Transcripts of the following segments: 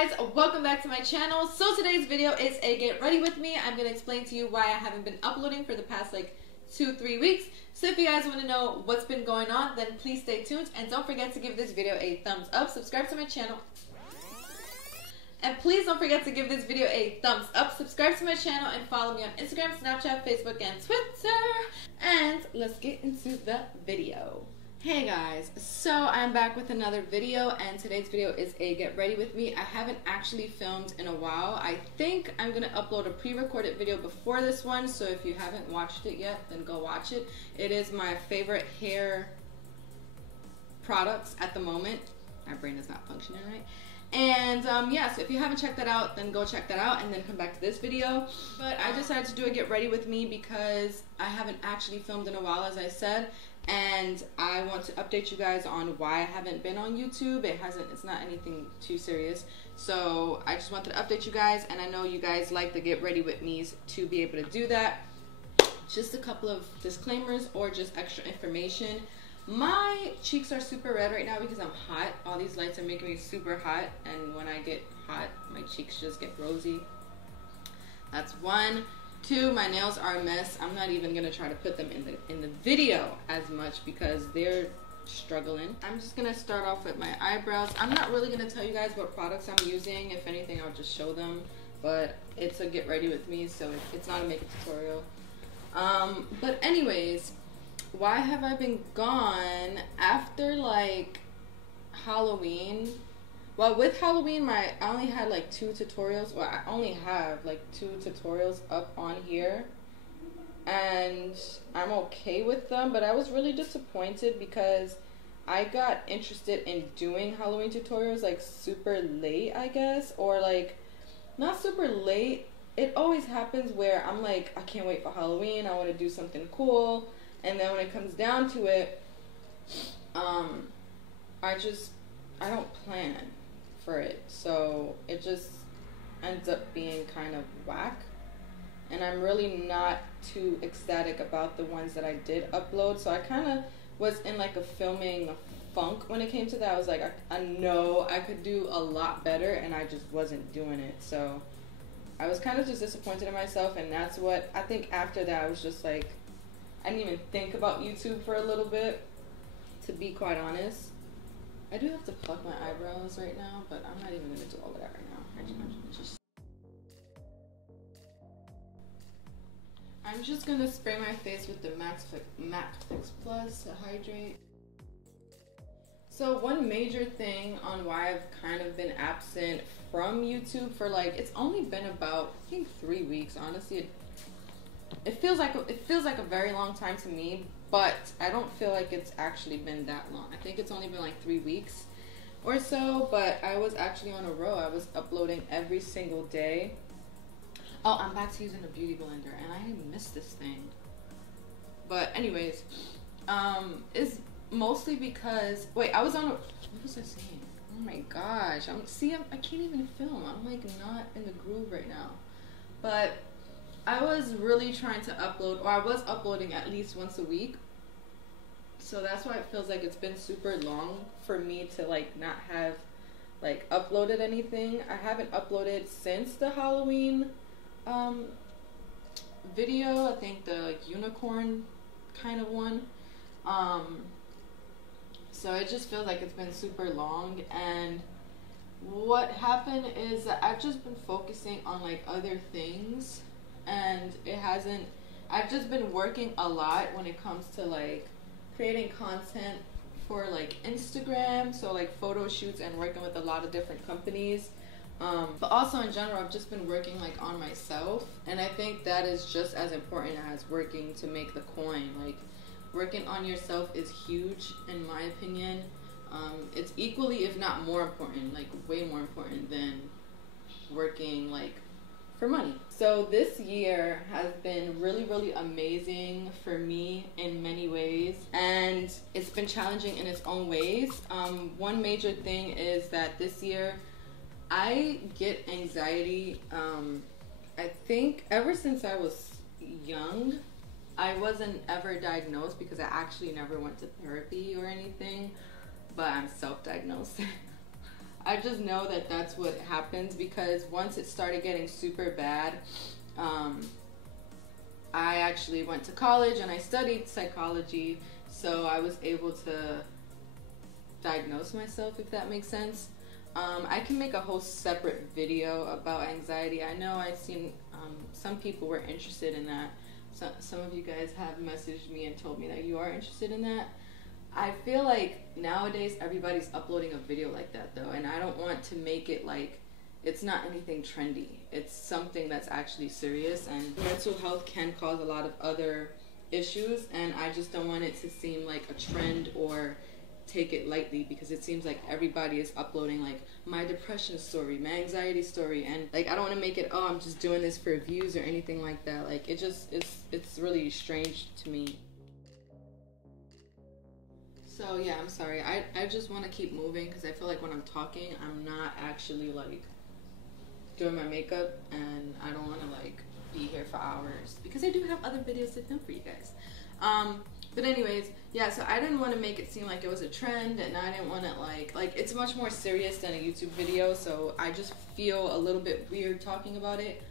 guys, welcome back to my channel. So today's video is a get ready with me. I'm going to explain to you why I haven't been uploading for the past like 2-3 weeks. So if you guys want to know what's been going on, then please stay tuned and don't forget to give this video a thumbs up, subscribe to my channel. And please don't forget to give this video a thumbs up, subscribe to my channel, and follow me on Instagram, Snapchat, Facebook, and Twitter. And let's get into the video. Hey guys, so I'm back with another video, and today's video is a get ready with me. I haven't actually filmed in a while. I think I'm gonna upload a pre-recorded video before this one, so if you haven't watched it yet, then go watch it. It is my favorite hair products at the moment. My brain is not functioning right. And yeah, so if you haven't checked that out, then go check that out and then come back to this video. But I decided to do a get ready with me because I haven't actually filmed in a while, as I said, and I want to update you guys on why I haven't been on YouTube. It's not anything too serious, so I just wanted to update you guys, and I know you guys like the get ready with me's to be able to do that. Just a couple of disclaimers or just extra information. My cheeks are super red right now because I'm hot. All these lights are making me super hot, and when I get hot, my cheeks just get rosy. That's one. Two, my nails are a mess. I'm not even gonna try to put them in the video as much because they're struggling. I'm just gonna start off with my eyebrows. I'm not really gonna tell you guys what products I'm using. If anything, I'll just show them. But it's a get ready with me, so it's not a makeup tutorial. But anyways, why have I been gone after like Halloween? Well, with Halloween, I only had like 2 tutorials. Well, I only have like 2 tutorials up on here, and I'm okay with them, but I was really disappointed because I got interested in doing Halloween tutorials like super late, I guess, or like not super late. It always happens where I'm like, I can't wait for Halloween, I want to do something cool, and then when it comes down to it, I don't plan for it, so it just ends up being kind of whack, and I'm really not too ecstatic about the ones that I did upload. So I kind of was in like a filming funk when it came to that. I was like, I know I could do a lot better, and I just wasn't doing it, so I was kind of just disappointed in myself. And that's what I think after that I was just like, I didn't even think about YouTube for a little bit, to be quite honest. I do have to pluck my eyebrows right now, but I'm not even going to do all of that right now. I'm just going to spray my face with the Matte Fix Plus to hydrate. So one major thing on why I've kind of been absent from YouTube for like, it's only been about, I think 3 weeks, honestly. It feels like a very long time to me, but I don't feel like it's actually been that long. I think it's only been like 3 weeks or so, but I was actually on a roll. I was uploading every single day. Oh, I'm back to using a beauty blender, and I miss this thing. But anyways, it's mostly because, wait, I was on a, what was I saying? Oh my gosh, I can't even film. I'm like not in the groove right now. But I was really trying to upload, or I was uploading at least once a week. So that's why it feels like it's been super long for me to like not have like uploaded anything. I haven't uploaded since the Halloween video. I think the like unicorn kind of one. So it just feels like it's been super long, and what happened is that I've just been focusing on like other things, and I've just been working a lot when it comes to like creating content for like Instagram, so like photo shoots and working with a lot of different companies, but also in general I've just been working like on myself, and I think that is just as important as working to make the coin. Like working on yourself is huge in my opinion. It's equally, if not more important, like way more important than working like for money. So this year has been really, really amazing for me in many ways, and it's been challenging in its own ways. One major thing is that this year I get anxiety. I think ever since I was young. I wasn't ever diagnosed because I actually never went to therapy or anything, but I'm self-diagnosed. I just know that that's what happens, because once it started getting super bad, I actually went to college and I studied psychology, so I was able to diagnose myself, if that makes sense. I can make a whole separate video about anxiety. I know I've seen some people were interested in that. Some of you guys have messaged me and told me that you are interested in that. I feel like nowadays everybody's uploading a video like that though, and I don't want to make it like it's not anything trendy. It's something that's actually serious, and mental health can cause a lot of other issues, and I just don't want it to seem like a trend or take it lightly, because it seems like everybody is uploading like my depression story, my anxiety story, and like I don't want to make it, oh, I'm just doing this for views or anything like that. Like it just it's really strange to me. So yeah, I'm sorry. I just want to keep moving, because I feel like when I'm talking, I'm not actually like doing my makeup, and I don't want to like be here for hours, because I do have other videos to film for you guys. But anyways, yeah, so I didn't want to make it seem like it was a trend, and I didn't want to like it's much more serious than a YouTube video, so I just feel a little bit weird talking about it,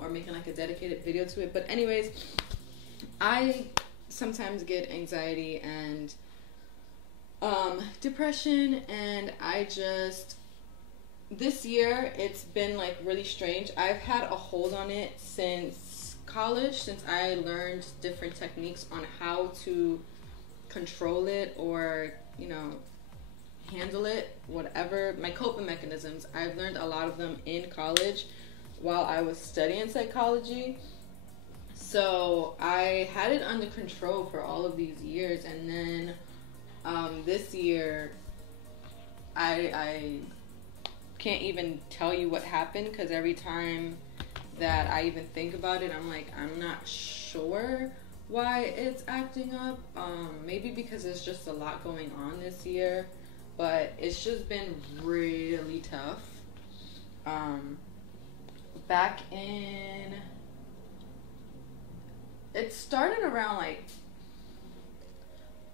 or making like a dedicated video to it. But anyways, I sometimes get anxiety and depression, and this year it's been like really strange. I've had a hold on it since college, since I learned different techniques on how to control it, or you know, handle it, whatever. My coping mechanisms, I've learned a lot of them in college while I was studying psychology. So I had it under control for all of these years, and then this year I can't even tell you what happened, because every time that I even think about it, I'm like, I'm not sure why it's acting up. Maybe because there's just a lot going on this year, but it's just been really tough. Back in, it started around like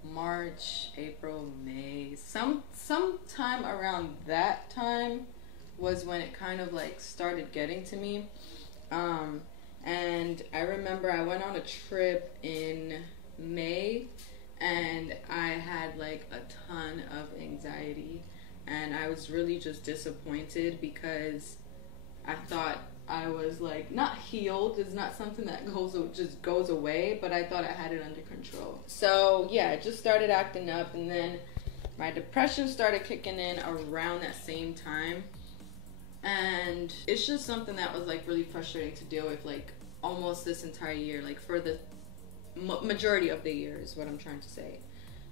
March, April, May, sometime around that time was when it kind of like started getting to me. And I remember I went on a trip in May, and I had like a ton of anxiety, and I was really just disappointed, because I thought I was like not healed. It's not something that just goes away, but I thought I had it under control. So yeah, it just started acting up, and then my depression started kicking in around that same time. And it's just something that was like really frustrating to deal with, like almost this entire year, like for the majority of the year is what I'm trying to say.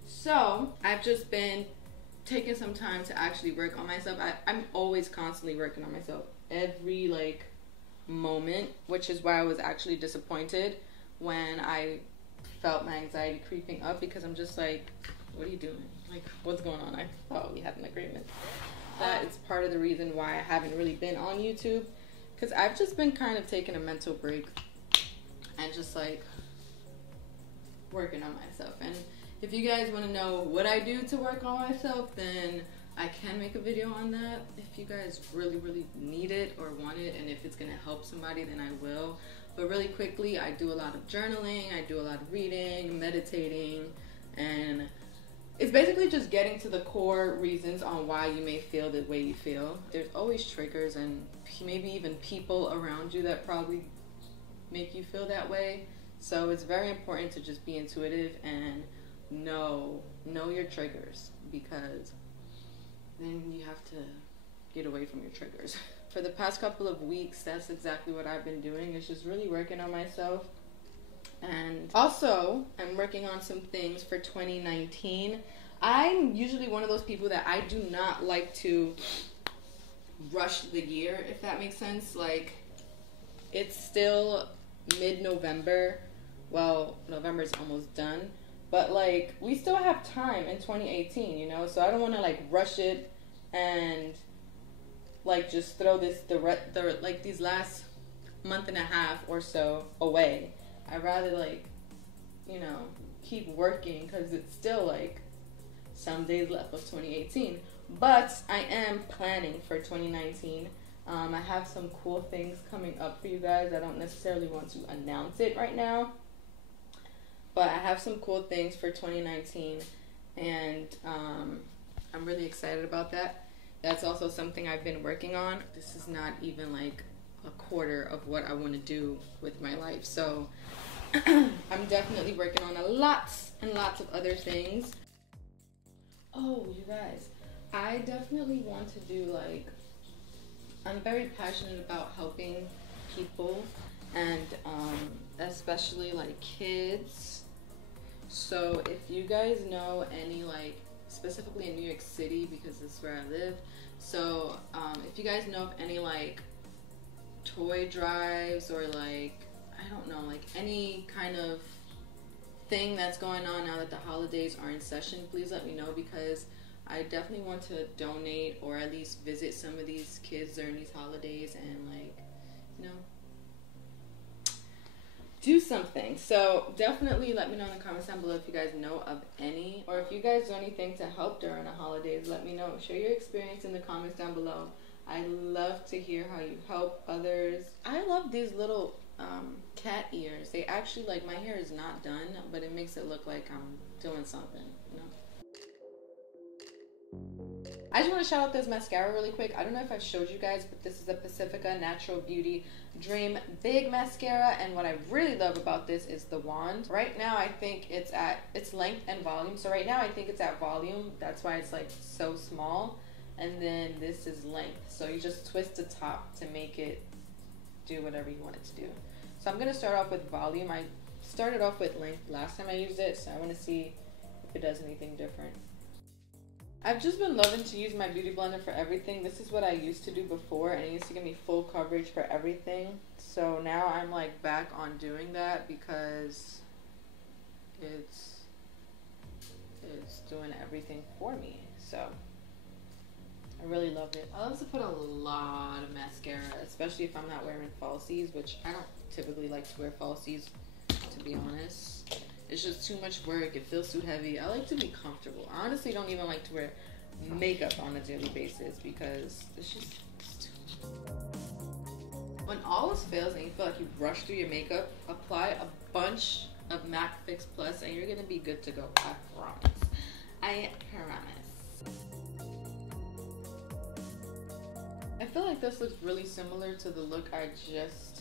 So I've just been taking some time to actually work on myself. I'm always constantly working on myself, every like moment, which is why I was actually disappointed when I felt my anxiety creeping up, because I'm just like, what are you doing? Like, what's going on? I thought we had an agreement. That is part of the reason why I haven't really been on YouTube, because I've just been kind of taking a mental break and just like working on myself. And if you guys want to know what I do to work on myself, then I can make a video on that if you guys really need it or want it, and if it's going to help somebody, then I will. But really quickly, I do a lot of journaling, I do a lot of reading, meditating, and it's basically just getting to the core reasons on why you may feel the way you feel. There's always triggers and maybe even people around you that probably make you feel that way. So it's very important to just be intuitive and know your triggers, because then you have to get away from your triggers. For the past couple of weeks, that's exactly what I've been doing. It's just really working on myself. And also, I'm working on some things for 2019. I'm usually one of those people that I do not like to rush the year, if that makes sense. Like, it's still mid-November. Well, November's almost done. But, like, we still have time in 2018, you know? So I don't want to, like, rush it and, like, just throw these last month and a half or so away. I'd rather, like, you know, keep working, because it's still, like, some days left of 2018. But I am planning for 2019. I have some cool things coming up for you guys. I don't necessarily want to announce it right now, but I have some cool things for 2019, and I'm really excited about that. That's also something I've been working on. This is not even like a quarter of what I want to do with my life, so I'm definitely working on lots and lots of other things. Oh, you guys, I definitely want to do, like, I'm very passionate about helping people, and especially like kids. So if you guys know any, like, specifically in New York City, because this is where I live, so if you guys know of any like toy drives or like, I don't know, like any kind of thing that's going on now that the holidays are in session, please let me know, because I definitely want to donate or at least visit some of these kids during these holidays and, like, you know, do something. So definitely let me know in the comments down below if you guys know of any, or if you guys do anything to help during the holidays. Let me know. Share your experience in the comments down below. I love to hear how you help others. I love these little cat ears. They actually, like, my hair is not done, but it makes it look like I'm doing something, you know. I just want to shout out this mascara really quick. I don't know if I've showed you guys, but this is a Pacifica Natural Beauty Dream Big Mascara, and what I really love about this is the wand. Right now I think it's at its length and volume. So right now I think it's at volume. That's why it's like so small. And then this is length. So you just twist the top to make it do whatever you want it to do. So I'm going to start off with volume. I started off with length last time I used it, so I want to see if it does anything different. I've just been loving to use my beauty blender for everything. This is what I used to do before, and it used to give me full coverage for everything. So now I'm like back on doing that because it's doing everything for me. So I really love it. I love to put a lot of mascara, especially if I'm not wearing falsies, which I don't typically like to wear falsies, to be honest. It's just too much work. It feels too heavy. I like to be comfortable. I honestly don't even like to wear makeup on a daily basis because it's just when all else fails and you feel like you rush through your makeup, apply a bunch of MAC Fix Plus and you're gonna be good to go. I promise. I promise. I feel like this looks really similar to the look I just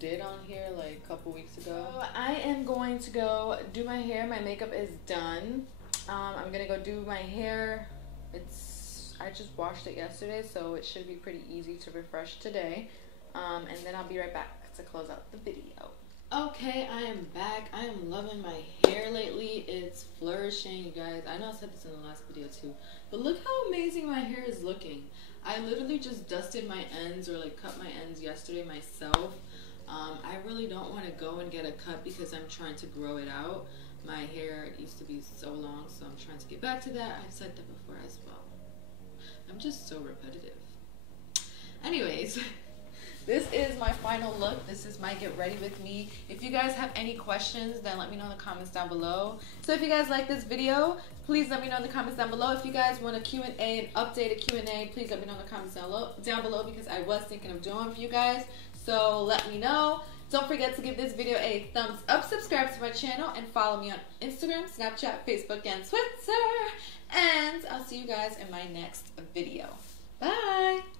did on here like a couple weeks ago. So I am going to go do my hair. My makeup is done. I'm gonna go do my hair. I just washed it yesterday, so it should be pretty easy to refresh today. And then I'll be right back to close out the video. Okay, I am back. I am loving my hair lately. It's flourishing, you guys. I know I said this in the last video too, but look how amazing my hair is looking. I literally just dusted my ends or like cut my ends yesterday myself. I really don't want to go and get a cut because I'm trying to grow it out. My hair used to be so long, so I'm trying to get back to that. I've said that before as well. I'm just so repetitive. Anyways, this is my final look. This is my get ready with me. If you guys have any questions, then let me know in the comments down below. So if you guys like this video, please let me know in the comments down below. If you guys want a Q&A, an updated Q&A, please let me know in the comments down below because I was thinking of doing one for you guys. So let me know. Don't forget to give this video a thumbs up, subscribe to my channel, and follow me on Instagram, Snapchat, Facebook, and Twitter. And I'll see you guys in my next video. Bye!